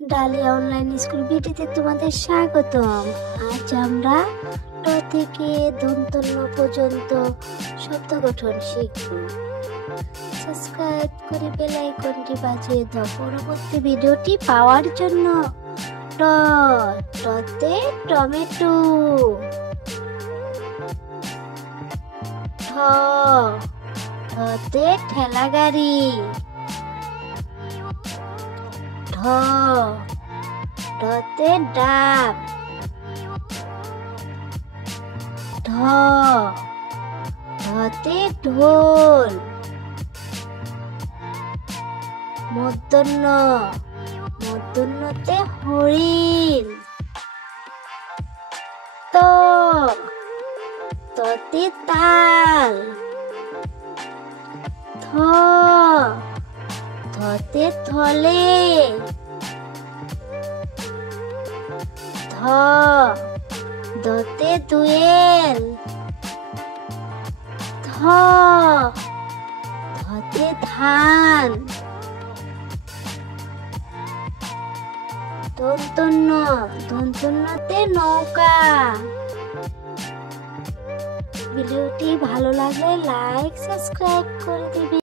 Dahlia online school ভিডিওতে তোমাদের স্বাগতম। আজ আমরা ট থেকে দন্ত ন পর্যন্ত শব্দ গঠন শিখব। সাবস্ক্রাইব করে বেল আইকনটি বাজিয়ে দাও পরবর্তী ভিডিওটি পাওয়ার জন্য। ট টতে টমেটো। ঠ ঠতে ঠেলা গাড়ি। ঢ ঢতে ডাব। ঢ ঢতে ঢোল। মূর্ধন্য মূর্ধন্যতে হরিণ। ত ততে তাল। থ থতে থলে। ধ ধতে দুয়েল। ধ ধতে ধান। দন্তন্য দন্তন্যতে নৌকা। ভিডিওটি ভালো লাগলে লাইক সাবস্ক্রাইব করে দিবে।